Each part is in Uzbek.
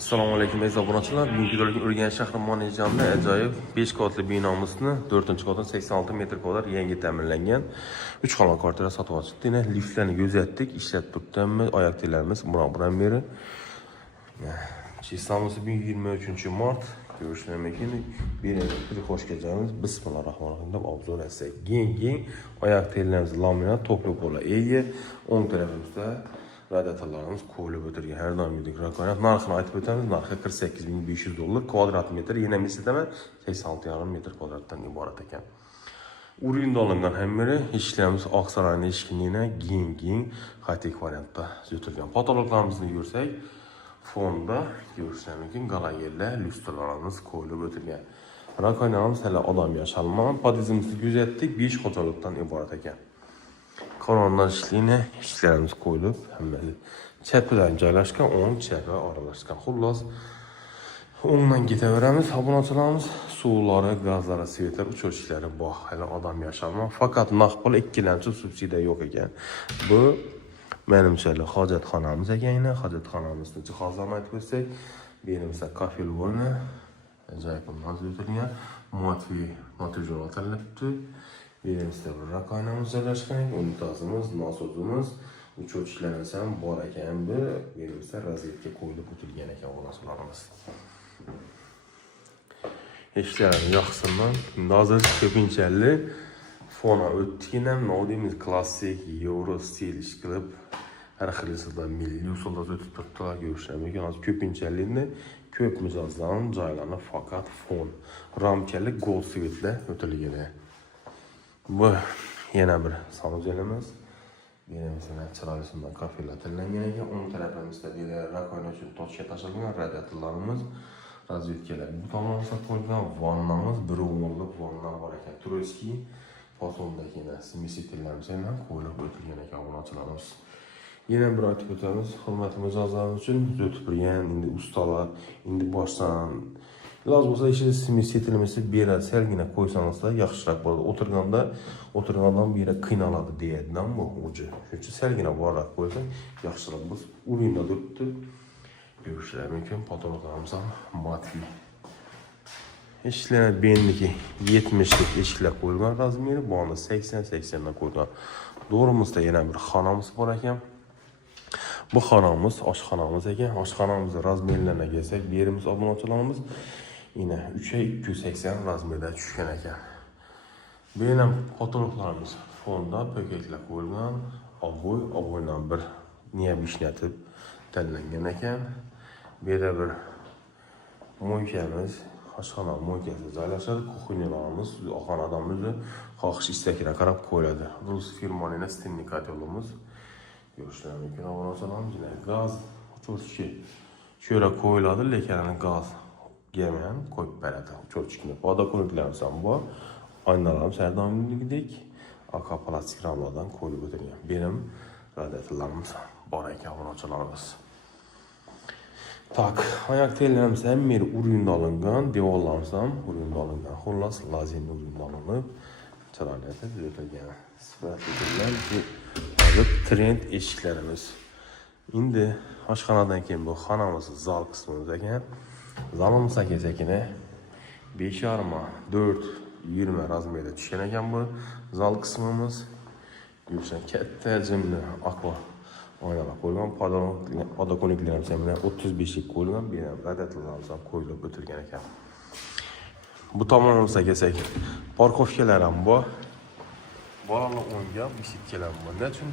Assalomu alaykum aziz obunachilar. Bugungi videoda Urganch shahri Monejanida ajoyib 5 qavatli binomizni 4-qavatdan 86 metr kvadrat yangi ta'mirlangan 3 xona kvartira sotib oldik. Yana liftlarni ko'zatdik, ishlatib turibdimi, oyoq tiylarimiz buran beri. Chistamiz 23-mart. Görüşler mümkün. Bir hoş geldiniz. Bismillahirrahmanirrahim deb obzor etsak. Keng oyoq tiylarimiz laminat topli qo'la ega. O'ng tarafimizda radiatorlarimiz qo'yilib o'tirgan. Har doimgidek raqamlar. Narxini aytib o'tamiz. Narxi $48.500 kvadrat metr. Yana eslataman 86,5 metr kvadratdan iborat ekan. Urinda olingan hammari eshiklarimiz Oqsaroyning eshikini keng xatik variantda yo'tilgan. Patologlarimizni ko'rsak, fonda ko'rishlar mumkin. Galagerlar, lyustralarimiz qo'yilib o'tilgan. Rakonlarimiz hali odam yashalmagan. Podizimizni kuzatdik. 5 xo'jalikdan iborat ekan. Qaronlashlikni ishlarimiz qo'yilib, hammasi chapidan joylashgan, o'ng chapa oralashgan. Xullas, o'ngdan ketaveramiz. Obunachilarimiz suvlari, gazlari, svetlar o'chirishlari bor. Hali odam yashalmagan. Faqat naqbol ikkilamchi subsidiya yo'q ekan. Bu menimcha hojatxonamiz ekan. Hojatxonamizni jihozlarini aytib o'tsak, berimizda kafel bo'lni, ajoyib mazmunli moddiy notijon tanlabdi. Berimizda rakonamiz joylashgan, unitazimiz, nosozimiz, uchochlarimiz ham bor ekan. Berimizda rozyetka qo'yilib o'tilgan ekan obunachilarimiz. Eshiklarni yoqsinman. Hozir ko'pinchalik fona o'tgan, nodimiz klassik Euro stil ish qilib, har xilida milliy usulda o'tib turibdi. Ko'rishamiz. Hozir ko'pinchalikni ko'p mijozdan joylarni faqat fon, ramkali gold svetlar o'tilgan. Bu yana bir samojelimiz. Berimizda chiroyli sundan kafelar tanlangan ekan. O'ng tarafimizda rakon uchun tochga tashlangan radiatorlarimiz, razvedkalar. Bu tomonda qo'yilgan vannamiz, bir o'rinli vanna bor ekan. Troyskiy fasondagi smesitellarimiz ham qo'yilib o'tilgan ekan obunachilarimiz. Yana bir aytib o'tamiz, hurmatli mijozlar uchun o'tib turgan endi ustalar, endi boshdan iloji bo'lsa ishni smesitelimizni beradi, salgina qo'ysangizlar yaxshiroq bo'ladi. O'tirgandan beri qiynaladi deydidan bu o'ji. Shuning uchun salgina borroq qo'ysak yaxshiroq. Biz urinda turibdi. Ko'rishlar mumkin. Patologlarimiz ham moddiy. Eshiklar bendiki 70lik eshiklar qo'yilgan razmeri, bu anda 80-80 dan qo'yilgan. Do'rimizda yana bir xonamiz bor ekan. Bu xonamiz oshxonamiz ekan. Oshxonamizning razmerlariga kelsak, berimiz obunachilarimiz yine 3x280 razmerda tushgan ekan. Bu yana patologlarimiz fonda pökaklar qo'yilgan, ob'oydan bir neobishnatib tanlangan ekan. Bu yerda bir mo'ykamiz, oshxona mo'ykasi joylashadi. Kuxunyalarimiz xonadonimiz xohish istakiga qarab qo'yiladi. Rus firmaning stennik yo'limiz. Görüşler mümkün obunachilarimiz. Gaz ucho'rchi cho'ra qo'yiladi, lekin gaz gelmeyen qo'yib beradi. Ucho'rchini podakoniklarimiz ham bor. Oynalarimiz har doimgidek aka plastik ramlardan qo'yilib o'tilgan. Benim radiatorlarimiz bor ekan obunachilarimiz. Tak, oyoq tiylarimiz ham meri urinda olingan, devorlarimiz ham urinda olingan. Xullas, lazerni urinda olinib, chiroyli etib o'tilgan. Sifatli bilan bu trend eshiklarimiz. Endi oshxonadan keyin bu xonamiz zal qismimiz ekan. Zalimizga kelsak-ina 5,5-4,20 razmerda tushgan ekan bu zal qismimiz. Yurishdan katta jimli akva oynalar qo'yilgan, podakoniklarimiz ham 35 lik qo'yilgan, bu ham radiatorlarimiz ham qo'yilib o'tilgan ekan. Bu tomonimizga kelsak, parkovkalar ham bor. Bolalar o'ynab, bisikletlar bor. Nechun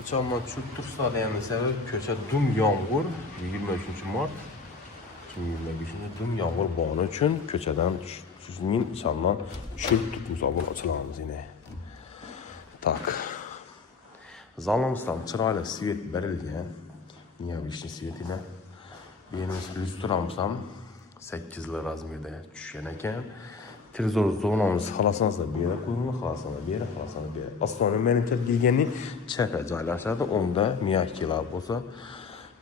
uchoqdan tushib tursa degan sabab ko'cha dum yomg'ir 23-mart 2025-da dum yomg'ir bori uchun ko'chadan sizning insonlar tushib turibmiz obunachilarimiz yine. Tak. Zalimizdan chiroyli svet berilgan. Neobishni svetina. Berimiz lyustramiz ham 8 lik razmerda tushgan ekan. Trezor zonamiz xalasini bera qo'yilgan, xalasini bera. Asloning menimcha degani chapa joylashadi. Unda miyakkilar bo'lsa,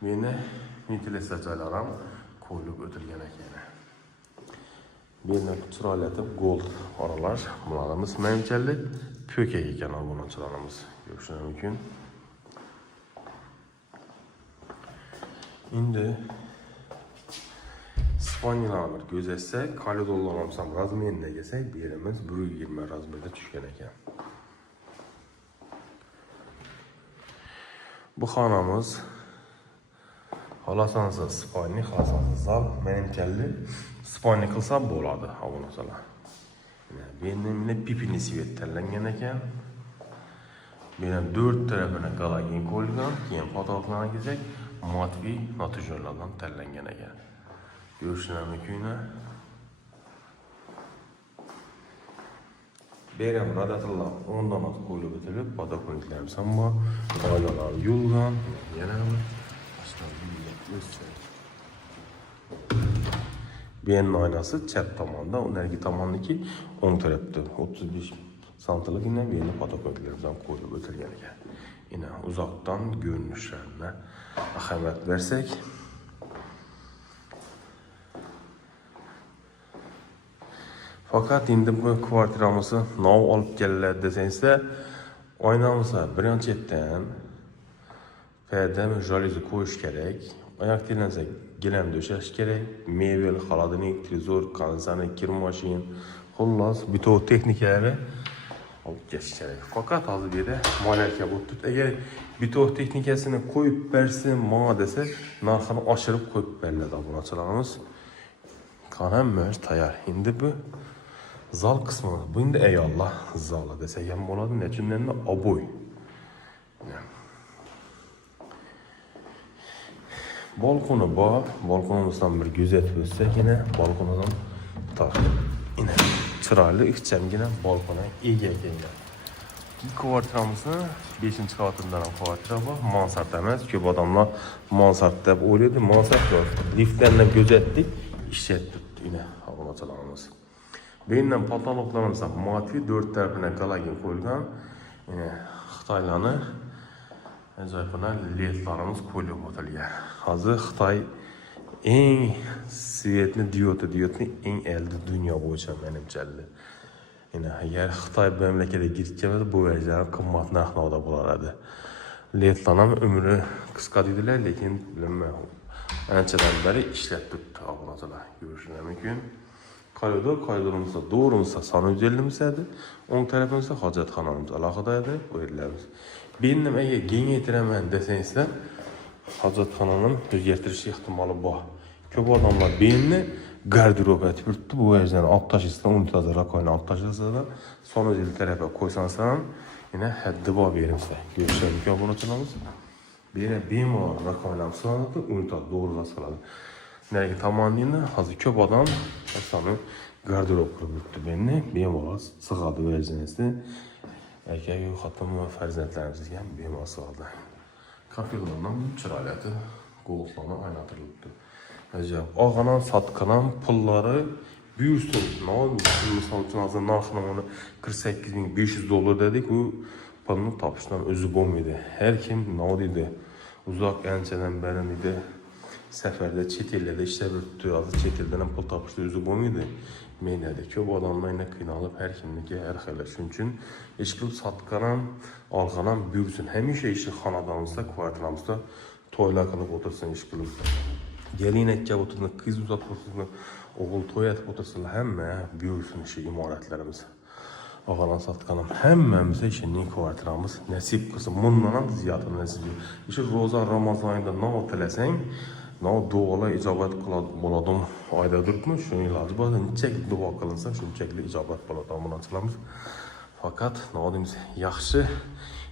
meni ventilyasiya joylari ham qo'yilib o'tilgan ekan. Meni chiroyli etib gold oralash, bularimiz menimchalik pökak ekan obunachilarimiz. Ko'rishingiz mumkin. Endi İspanya'dan bir göz etsek, kalidollamamsam razmerine gelsek, bir yerimiz 1.20 razmerde düşken eken. Bu xonamiz xolasansa spalni, xolasansa zal, menimchalli spalni qilsam bo'ladi, obunachilar. Benim pipini svet tanlangan ekan. Benim 4 tarafına galagen qo'yilgan, keyin fotoğraflarga kelsak, matviy notijonlardan tanlangan ekan. Görüşler mümkün. Berem radatıllar ondan az koyulup bitirip badakoniklerim sanma aylalar yulgan yana Benim aynası çap tamanda, onergi tamandaki 10 tarafta 35 santimlik yine benim badakoniklerimden koyulup bitirgen ekan. Yine uzaktan görünüşlerine ahamet versek. Fakat indi bu kvartiramızı nav alıp gelirler desense oynamıza birinci etten perdem jalizi koyuş gerek. Ayak dilense gelen döşeş gerek. Meyveli, haladınik, trezor, kansanı, kirmaşin, xullas bütün teknikleri alıp geç gerek. Fakat az bir de maliyet bu tut. Eğer bütün teknikasını koyup versin bana dese narxını aşırıp koyup verirler abunaçılarımız. Kanam tayar. Indi bu zal kısmı, bu indi eyvallah zala desek hem boladı ne çünden de aboy. Balkonu bağ, balkonumuzdan bir gözet versek yine balkonundan tutar. Yine çıraylı içeceğim yine balkona iyi gelgen. İlk kvartiramızın 5. katından kvartira var. Mansart demez. Köp adamlar mansart deyip oyladı. Mansart yok. Liftlerle gözettik. İşlettik yine havalaçalarımız. Beyinden patologlarımızda matvi 4 tarafına galagen koyulgan. Yine Xitaylarını acayipına ledlarımız koyulup oturlar. Hazır Xitay en svetli diyotni en elde dünya boyunca menimchalli. Yine eğer Xitay memlekete gitkemez bu versiyonun kımmat narxnavda bulardı. Ledlarım ömrü kıska dediler, lekin bilmem. Önceden beri işlet tuttu abunatılar. Görüşüne mümkün. Koridorumuzda doğrumuzda san özelliğimizdi. On tarafımızda hacatxanamız alakadaydı. Bu yerlerimiz. Benim eğer gen getiremen desenizler hacatxananın özgertiriş ihtimali bu. Köp adamlar beynini gardırop etip yürüttü. Bu yüzden alt taşısından unitazı rakoyla alt taşısından da son özelliği tarafa koysansan yine haddi bu verimse. Görüşelim ki abunaçılarımız. Benim o rakoyla sığanadı, unitaz doğru da sığanadı. Nereye tamamlayınca hazır köp adam sana gardırop kurup yürüttü beni. Benim o sığadı vereceğinizde. Erkek yok hatım ve ferzentlerimizden benim o sığadı. Kafirlarından çıraylatı, qoğullarına aynatırılıptı. Acayip ağanan, satkanan pulları büyürsün. Misal için azı narxına onu 48.500 dolar dedik. Bu pulunu tapışdan özü bombaydı. Her kim ne dedi? Uzak önceden beri idi. Seferde çet ellerde işler yürüttü. Azı çet elden pul tapıştı özü bombaydı. Meynədə ki, bu adamla yine kıynalıb her kimdeki her xeyləşin üçün eşkil satkanan, alğanan büyürsün. Həmişə işi xanadamızda, kvartiramızda toyla qınıb otursun eşkilib. Gelin etke otursun, kız uzat otursun, oğul toy etip otursun, həmmə büyürsün işi imarətlərimiz. Ağalan satkanın həmməmizə işinin kvartiramız nəsib qısım. Bundan ziyatı nəsib. İşi Rozan Ramazan ayında ne otələsən, ne duala icabət buladım ayda durmuş. Şunu ilacı bazı neçəkli dua qılınsa, şunu icabət buladım bunaçılarımız. Fakat ne odayımız yaxşı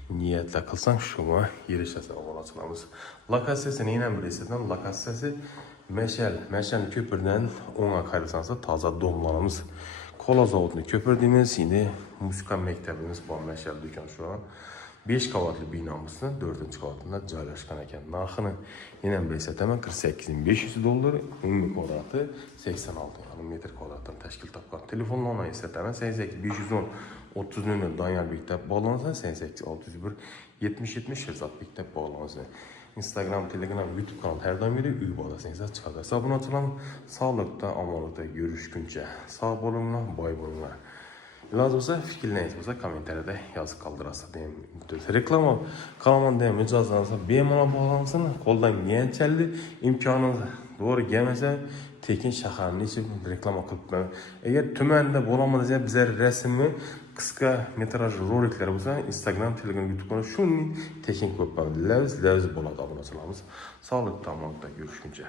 niyetle kılsan şunu yerişəsən bunaçılarımız. Lokasiyası neyle bir isteden? Lokasiyası Meşel köpürden ona kayırsansa taza domlarımız. Kola zavodunu köpürdüğümüz yine musika mektebimiz bu Meşel dükkan şu an. 5 kavatlı binamızın 4. kavatında caylaşkan eken. Narxını yine bir setəmən 48.500 dolar, ümumi kvadratı 86 metr kvadratdan təşkil tapqan. Telefonla setəmən 88.510 30 nönü Danyal Biktəb bağlanırsa 88.601 70-70 hesab Biktəb bağlanırsa. Instagram, Telegram, YouTube kanalı her daim biri üy bağlasınızda çıxadarsa. Bunu atılan sağlıkta, amalıqda görüşkünce. Sağ olunlar, bay olunlar. Iloji bo'lsa, fikrlaringiz bo'lsa kommentariyada yozib qoldirasiz deyman. Reklama qilaman degan mijozlarga bemalol bo'lgansin, qo'ldan kelganchalik imkonimiz to'g'ri kelmasa, tekin shaharni ichib reklama qilibman. Agar tumanda bo'laman desa, bizlar rasmni qisqa metraj roliklar bo'lsa, Instagram, Telegram, YouTube kanali shuni tekin ko'p bo'ladi. Lavz bo'ladi obunachilarimiz. Sog'lik tomonda görüşguncha.